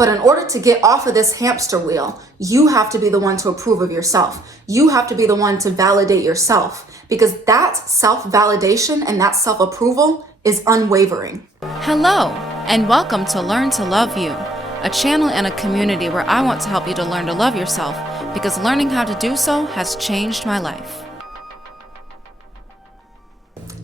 But in order to get off of this hamster wheel, you have to be the one to approve of yourself. You have to be the one to validate yourself, because that self-validation and that self-approval is unwavering. Hello, and welcome to Learn to Love You, a channel and a community where I want to help you to learn to love yourself, because learning how to do so has changed my life.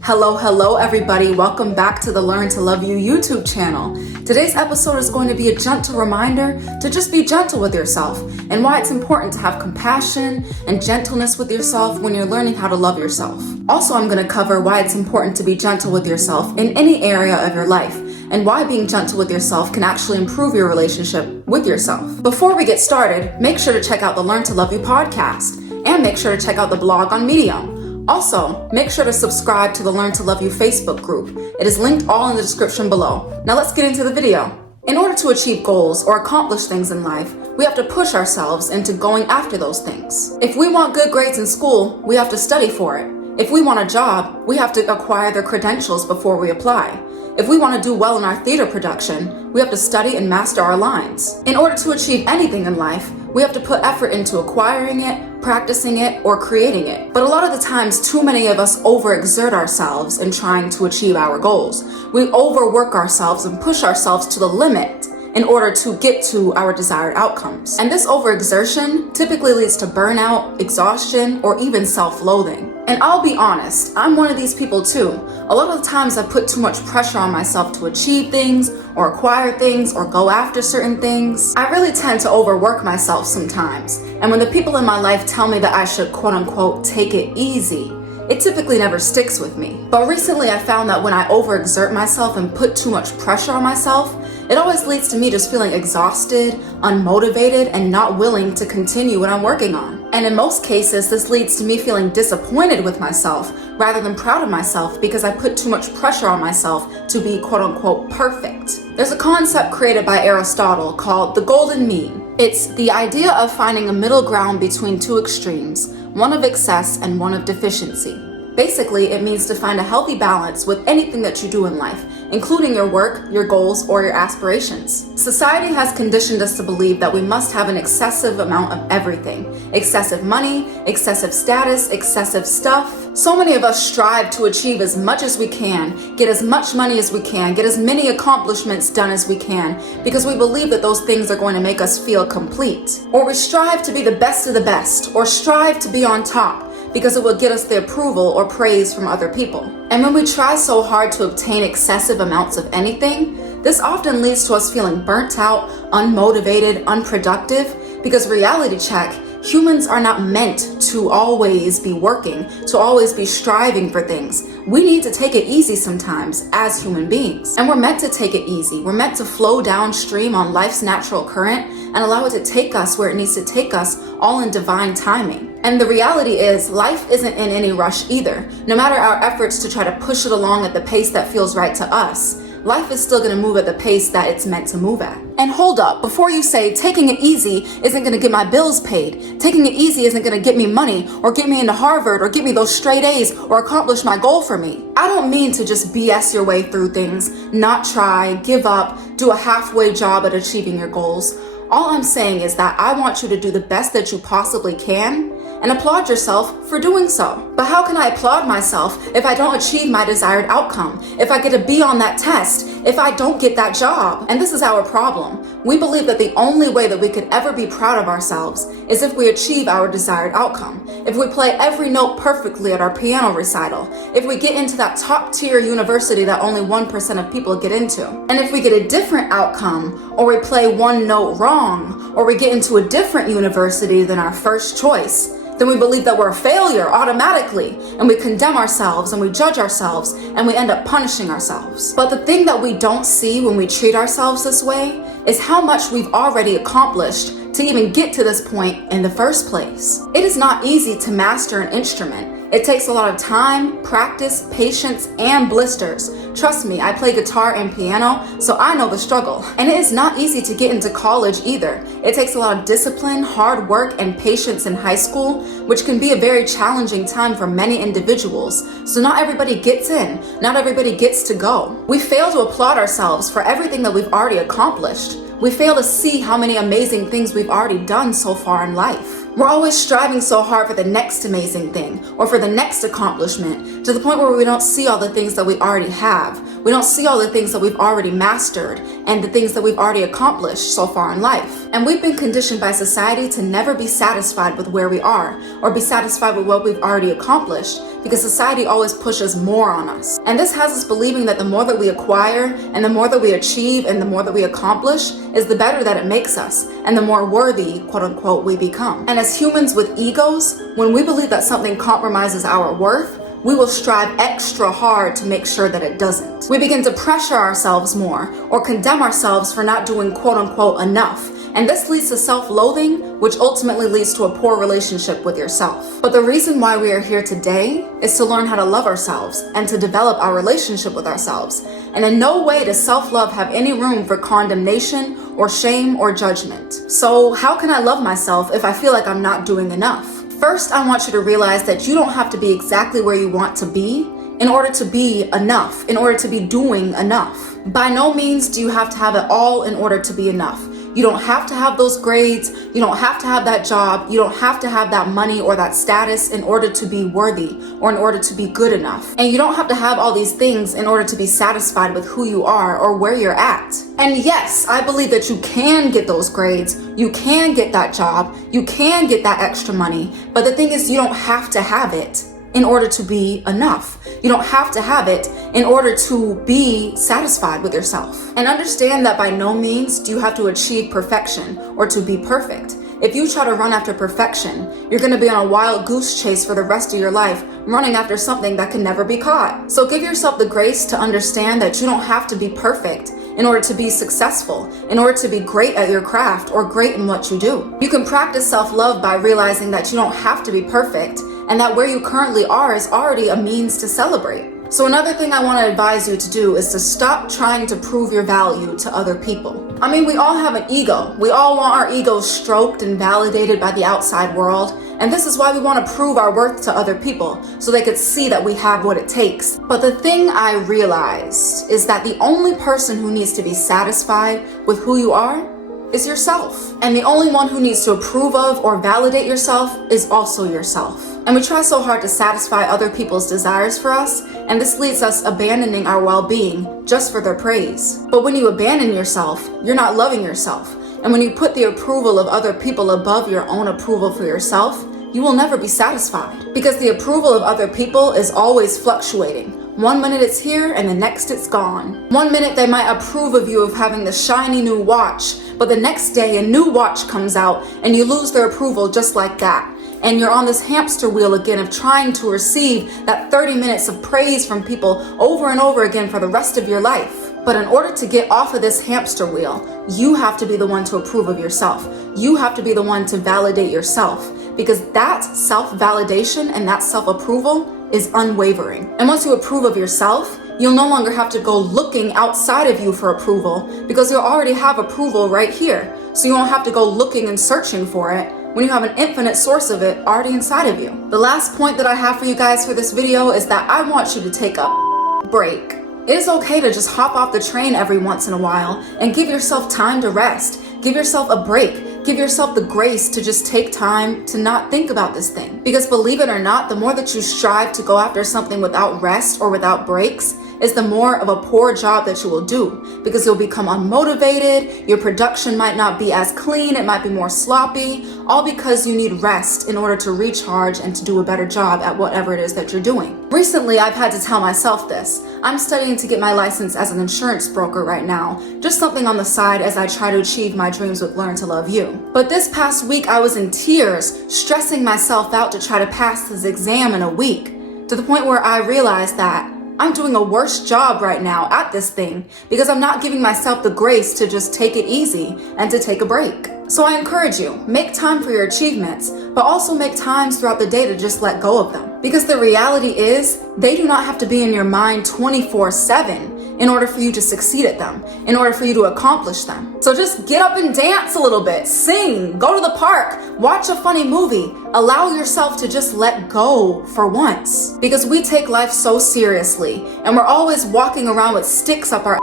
Hello everybody. Welcome back to the Learn to Love You YouTube channel. Today's episode is going to be a gentle reminder to just be gentle with yourself and why it's important to have compassion and gentleness with yourself when you're learning how to love yourself. Also, I'm going to cover why it's important to be gentle with yourself in any area of your life and why being gentle with yourself can actually improve your relationship with yourself. Before we get started, make sure to check out the Learn to Love You podcast and make sure to check out the blog on Medium. Also, make sure to subscribe to the Learn to Love You Facebook group. It is linked all in the description below. Now let's get into the video. In order to achieve goals or accomplish things in life, we have to push ourselves into going after those things. If we want good grades in school, we have to study for it. If we want a job, we have to acquire their credentials before we apply. If we want to do well in our theater production, we have to study and master our lines. In order to achieve anything in life, we have to put effort into acquiring it, practicing it, or creating it. But a lot of the times, too many of us overexert ourselves in trying to achieve our goals. We overwork ourselves and push ourselves to the limit in order to get to our desired outcomes. And this overexertion typically leads to burnout, exhaustion, or even self-loathing. And I'll be honest, I'm one of these people too. A lot of the times I put too much pressure on myself to achieve things or acquire things or go after certain things. I really tend to overwork myself sometimes. And when the people in my life tell me that I should quote unquote take it easy, it typically never sticks with me. But recently I found that when I overexert myself and put too much pressure on myself, it always leads to me just feeling exhausted, unmotivated, and not willing to continue what I'm working on. And in most cases, this leads to me feeling disappointed with myself rather than proud of myself because I put too much pressure on myself to be quote unquote perfect. There's a concept created by Aristotle called the golden mean. It's the idea of finding a middle ground between two extremes, one of excess and one of deficiency. Basically, it means to find a healthy balance with anything that you do in life, including your work, your goals, or your aspirations. Society has conditioned us to believe that we must have an excessive amount of everything. Excessive money, excessive status, excessive stuff. So many of us strive to achieve as much as we can, get as much money as we can, get as many accomplishments done as we can, because we believe that those things are going to make us feel complete. Or we strive to be the best of the best, or strive to be on top, because it will get us the approval or praise from other people. And when we try so hard to obtain excessive amounts of anything, this often leads to us feeling burnt out, unmotivated, unproductive, because reality check, humans are not meant to always be working, to always be striving for things. We need to take it easy sometimes as human beings. And we're meant to take it easy. We're meant to flow downstream on life's natural current and allow it to take us where it needs to take us, all in divine timing. And the reality is, life isn't in any rush either. No matter our efforts to try to push it along at the pace that feels right to us, life is still gonna move at the pace that it's meant to move at. And hold up, before you say taking it easy isn't gonna get my bills paid, taking it easy isn't gonna get me money or get me into Harvard or get me those straight A's or accomplish my goal for me. I don't mean to just BS your way through things, not try, give up, do a halfway job at achieving your goals. All I'm saying is that I want you to do the best that you possibly can and applaud yourself for doing so. But how can I applaud myself if I don't achieve my desired outcome? If I get a B on that test? If I don't get that job? And this is our problem. We believe that the only way that we could ever be proud of ourselves is if we achieve our desired outcome. If we play every note perfectly at our piano recital. If we get into that top tier university that only 1% of people get into. And if we get a different outcome, or we play one note wrong, or we get into a different university than our first choice, then we believe that we're a failure automatically, and we condemn ourselves and we judge ourselves and we end up punishing ourselves. But the thing that we don't see when we treat ourselves this way is how much we've already accomplished to even get to this point in the first place. It is not easy to master an instrument. It takes a lot of time, practice, patience, and blisters. Trust me, I play guitar and piano, so I know the struggle. And it is not easy to get into college either. It takes a lot of discipline, hard work, and patience in high school, which can be a very challenging time for many individuals. So not everybody gets in, not everybody gets to go. We fail to applaud ourselves for everything that we've already accomplished. We fail to see how many amazing things we've already done so far in life. We're always striving so hard for the next amazing thing or for the next accomplishment, to the point where we don't see all the things that we already have. We don't see all the things that we've already mastered and the things that we've already accomplished so far in life. And we've been conditioned by society to never be satisfied with where we are or be satisfied with what we've already accomplished, because society always pushes more on us. And this has us believing that the more that we acquire and the more that we achieve and the more that we accomplish is the better that it makes us and the more worthy, quote unquote, we become. And as humans with egos, when we believe that something compromises our worth, we will strive extra hard to make sure that it doesn't. We begin to pressure ourselves more or condemn ourselves for not doing quote unquote enough. And this leads to self-loathing, which ultimately leads to a poor relationship with yourself. But the reason why we are here today is to learn how to love ourselves and to develop our relationship with ourselves. And in no way does self-love have any room for condemnation or shame or judgment. So how can I love myself if I feel like I'm not doing enough? First, I want you to realize that you don't have to be exactly where you want to be in order to be enough, in order to be doing enough. By no means do you have to have it all in order to be enough. You don't have to have those grades, you don't have to have that job, you don't have to have that money or that status in order to be worthy or in order to be good enough. And you don't have to have all these things in order to be satisfied with who you are or where you're at. And yes, I believe that you can get those grades, you can get that job, you can get that extra money, but the thing is, you don't have to have it in order to be enough. You don't have to have it in order to be satisfied with yourself. And understand that by no means do you have to achieve perfection or to be perfect. If you try to run after perfection, you're going to be on a wild goose chase for the rest of your life, running after something that can never be caught. So give yourself the grace to understand that you don't have to be perfect in order to be successful, in order to be great at your craft or great in what you do. You can practice self-love by realizing that you don't have to be perfect and that where you currently are is already a means to celebrate. So another thing I want to advise you to do is to stop trying to prove your value to other people. I mean, we all have an ego. We all want our egos stroked and validated by the outside world. And this is why we want to prove our worth to other people, so they could see that we have what it takes. But the thing I realized is that the only person who needs to be satisfied with who you are is yourself. And the only one who needs to approve of or validate yourself is also yourself. And we try so hard to satisfy other people's desires for us, and this leads us abandoning our well-being just for their praise. But when you abandon yourself, you're not loving yourself. And when you put the approval of other people above your own approval for yourself, you will never be satisfied. Because the approval of other people is always fluctuating. One minute it's here and the next it's gone. One minute they might approve of you of having the shiny new watch, but the next day a new watch comes out and you lose their approval just like that. And you're on this hamster wheel again of trying to receive that 30 minutes of praise from people over and over again for the rest of your life. But in order to get off of this hamster wheel, you have to be the one to approve of yourself. You have to be the one to validate yourself, because that self-validation and that self-approval is unwavering. And once you approve of yourself, you'll no longer have to go looking outside of you for approval, because you'll already have approval right here. So you won't have to go looking and searching for it when you have an infinite source of it already inside of you. The last point that I have for you guys for this video is that I want you to take a break. It is okay to just hop off the train every once in a while and give yourself time to rest. Give yourself a break. Give yourself the grace to just take time to not think about this thing. Because believe it or not, the more that you strive to go after something without rest or without breaks, is the more of a poor job that you will do, because you'll become unmotivated, your production might not be as clean, it might be more sloppy, all because you need rest in order to recharge and to do a better job at whatever it is that you're doing. Recently, I've had to tell myself this. I'm studying to get my license as an insurance broker right now, just something on the side as I try to achieve my dreams with Learn to Love You. But this past week, I was in tears, stressing myself out to try to pass this exam in a week, to the point where I realized that I'm doing a worse job right now at this thing because I'm not giving myself the grace to just take it easy and to take a break. So I encourage you, make time for your achievements, but also make times throughout the day to just let go of them. Because the reality is, they do not have to be in your mind 24/7 in order for you to succeed at them, in order for you to accomplish them. So just get up and dance a little bit, sing, go to the park, watch a funny movie, allow yourself to just let go for once. Because we take life so seriously, and we're always walking around with sticks up our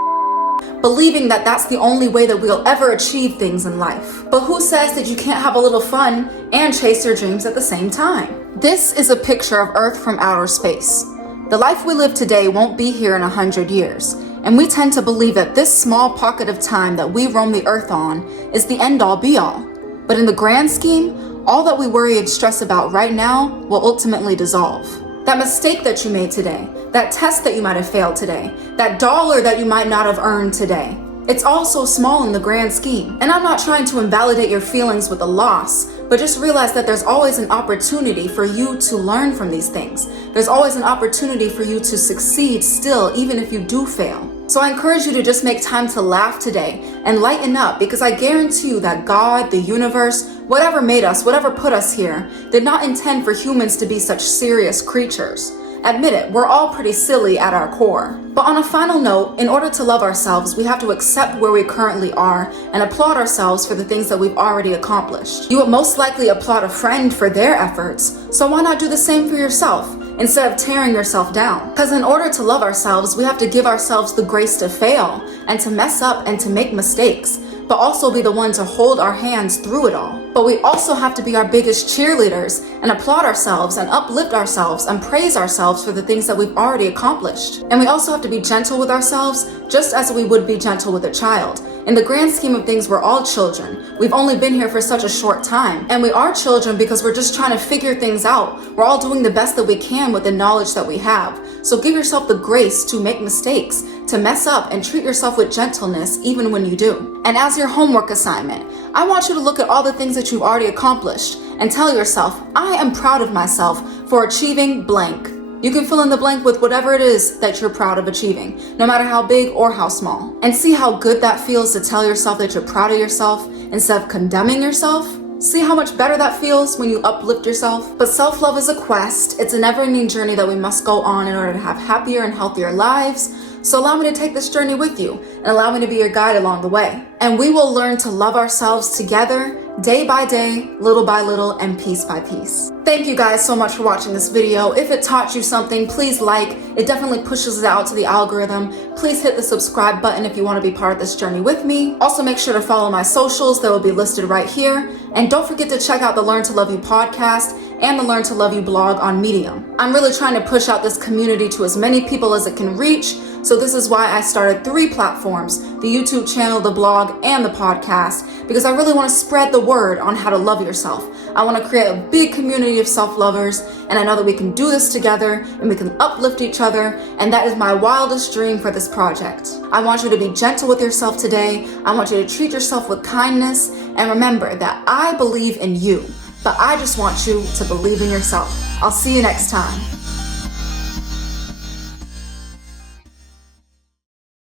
believing that that's the only way that we'll ever achieve things in life. But who says that you can't have a little fun and chase your dreams at the same time? This is a picture of Earth from outer space. The life we live today won't be here in 100 years, and we tend to believe that this small pocket of time that we roam the earth on is the end-all be-all. But in the grand scheme, all that we worry and stress about right now will ultimately dissolve. That mistake that you made today, that test that you might have failed today, that dollar that you might not have earned today, it's all so small in the grand scheme. And I'm not trying to invalidate your feelings with a loss, but just realize that there's always an opportunity for you to learn from these things. There's always an opportunity for you to succeed still, even if you do fail. So I encourage you to just make time to laugh today and lighten up, because I guarantee you that God, the universe, whatever made us, whatever put us here, did not intend for humans to be such serious creatures. Admit it, we're all pretty silly at our core. But on a final note, in order to love ourselves, we have to accept where we currently are and applaud ourselves for the things that we've already accomplished. You would most likely applaud a friend for their efforts, so why not do the same for yourself instead of tearing yourself down? Because in order to love ourselves, we have to give ourselves the grace to fail and to mess up and to make mistakes, but also be the one to hold our hands through it all. But we also have to be our biggest cheerleaders and applaud ourselves and uplift ourselves and praise ourselves for the things that we've already accomplished. And we also have to be gentle with ourselves, just as we would be gentle with a child. In the grand scheme of things, we're all children. We've only been here for such a short time. And we are children because we're just trying to figure things out. We're all doing the best that we can with the knowledge that we have. So give yourself the grace to make mistakes, to mess up, and treat yourself with gentleness even when you do. And as your homework assignment, I want you to look at all the things that you've already accomplished and tell yourself, I am proud of myself for achieving blank. You can fill in the blank with whatever it is that you're proud of achieving, no matter how big or how small. And see how good that feels to tell yourself that you're proud of yourself instead of condemning yourself. See how much better that feels when you uplift yourself? But self-love is a quest. It's a never-ending journey that we must go on in order to have happier and healthier lives. So allow me to take this journey with you and allow me to be your guide along the way. And we will learn to love ourselves together, day by day, little by little, and piece by piece. Thank you guys so much for watching this video. If it taught you something, please like. It definitely pushes it out to the algorithm. Please hit the subscribe button if you want to be part of this journey with me. Also, make sure to follow my socials. They will be listed right here. And don't forget to check out the Learn to Love You podcast and the Learn to Love You blog on Medium. I'm really trying to push out this community to as many people as it can reach. So this is why I started 3 platforms, the YouTube channel, the blog, and the podcast, because I really want to spread the word on how to love yourself. I want to create a big community of self-lovers, and I know that we can do this together and we can uplift each other, and that is my wildest dream for this project. I want you to be gentle with yourself today. I want you to treat yourself with kindness, and remember that I believe in you, but I just want you to believe in yourself. I'll see you next time.